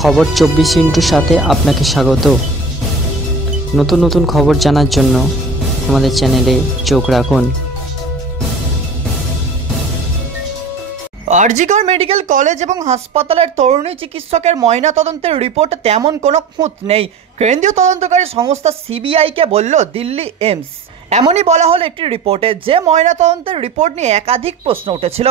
খবর 24 সাথে আপনাকে স্বাগত। নতুন নতুন খবর জানার জন্য আমাদের চ্যানেলে চোখ রাখুন। আরজিকর মেডিকেল কলেজ এবং হাসপাতালের তরুণী চিকিৎসকের ময়নাতদন্তের রিপোর্টে তেমন কোনো খুঁত নেই। কেন্দ্রীয় তদন্তকারী সংস্থা সিবিআইকে বলল দিল্লি এইমস। এমনই বলা হলো একটি রিপোর্টে, যে ময়নাতদন্তের রিপোর্ট নিয়ে একাধিক প্রশ্ন উঠেছিল।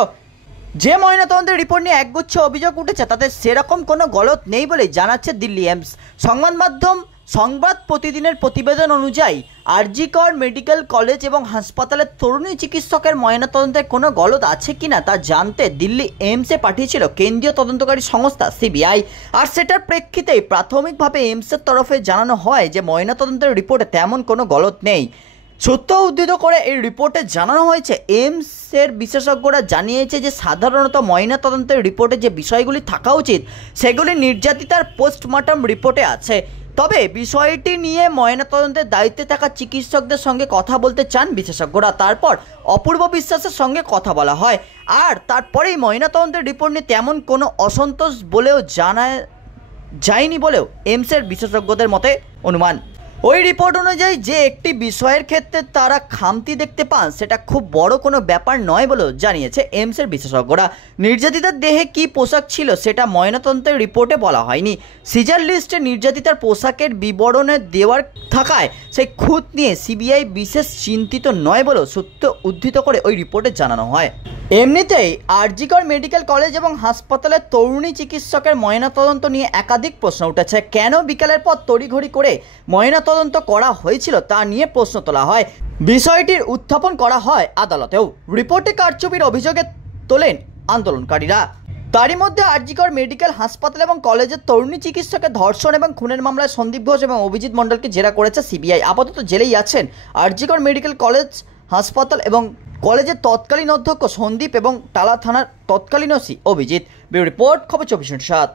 যে ময়নাতদন্তের রিপোর্ট নিয়ে একগুচ্ছ অভিযোগ উঠেছে তাতে সেরকম কোনো গলত নেই বলেই জানাচ্ছে দিল্লি এইমস। সংবাদ মাধ্যম সংবাদ প্রতিদিনের প্রতিবেদন অনুযায়ী আরজিকর মেডিকেল কলেজ এবং হাসপাতালের তরুণী চিকিৎসকের ময়নাতদন্তের কোনো গলত আছে কিনা তা জানতে দিল্লি এইমসে পাঠিয়েছিল কেন্দ্রীয় তদন্তকারী সংস্থা সিবিআই। আর সেটার প্রেক্ষিতেই প্রাথমিকভাবে এইমসের তরফে জানানো হয় যে ময়নাতদন্তের রিপোর্টে তেমন কোনো গলত নেই। সূত্র উদ্ধৃত করে এই রিপোর্টে জানানো হয়েছে, এইমসের বিশেষজ্ঞরা জানিয়েছে যে সাধারণত ময়নাতদন্তের রিপোর্টে যে বিষয়গুলি থাকা উচিত সেগুলি নির্যাতিতার পোস্টমর্টম রিপোর্টে আছে। তবে বিষয়টি নিয়ে ময়নাতদন্তের দায়িত্বে থাকা চিকিৎসকদের সঙ্গে কথা বলতে চান বিশেষজ্ঞরা। তারপর অপূর্ব বিশ্বাসের সঙ্গে কথা বলা হয়, আর তারপরেই ময়নাতদন্তের রিপোর্ট নিয়ে তেমন কোনো অসন্তোষ বলেও জানা যায়নি বলেও এইমসের বিশেষজ্ঞদের মতে অনুমান। ওই রিপোর্ট অনুযায়ী যে একটি বিষয়ের ক্ষেত্রে তারা খামতি দেখতে পান সেটা খুব বড় কোনো ব্যাপার নয় বলেও জানিয়েছে এইমসের বিশেষজ্ঞরা। নির্যাতিতার দেহে কী পোশাক ছিল সেটা ময়নাতদন্তের রিপোর্টে বলা হয়নি। সিজার লিস্টে নির্যাতিতার পোশাকের বিবরণে দেওয়ার থাকায় সেই খুঁত নিয়ে সিবিআই বিশেষ চিন্তিত নয় বলেও সূত্র উদ্ধৃত করে ওই রিপোর্টে জানানো হয়। এমনিতেই আরজিকর মেডিকেল কলেজ এবং হাসপাতালের তরুণী চিকিৎসকের ময়নাতদন্ত নিয়ে একাধিক প্রশ্ন উঠেছে। কেন বিকেলের পর তড়িঘড়ি করে ময়নাতদন্ত করা হয়েছিল তা নিয়ে প্রশ্ন তোলা হয়। বিষয়টির উত্থাপন করা হয় আদালতেও। রিপোর্টে কারচুপির অভিযোগে তোলেন আন্দোলনকারীরা। তারই মধ্যে আরজিকর মেডিকেল হাসপাতাল এবং কলেজের তরুণী চিকিৎসকের ধর্ষণ এবং খুনের মামলায় সন্দীপ ঘোষ এবং অভিজিৎ মণ্ডলকে জেরা করেছে সিবিআই। আপাতত জেলেই আছেন আরজিকর মেডিকেল কলেজ হাসপাতাল এবং কলেজের তৎকালীন অধ্যক্ষ সন্দীপ এবং টালা থানার তৎকালীন ওসি অভিজিৎ। ব্যুরো রিপোর্ট, খবর 24/7।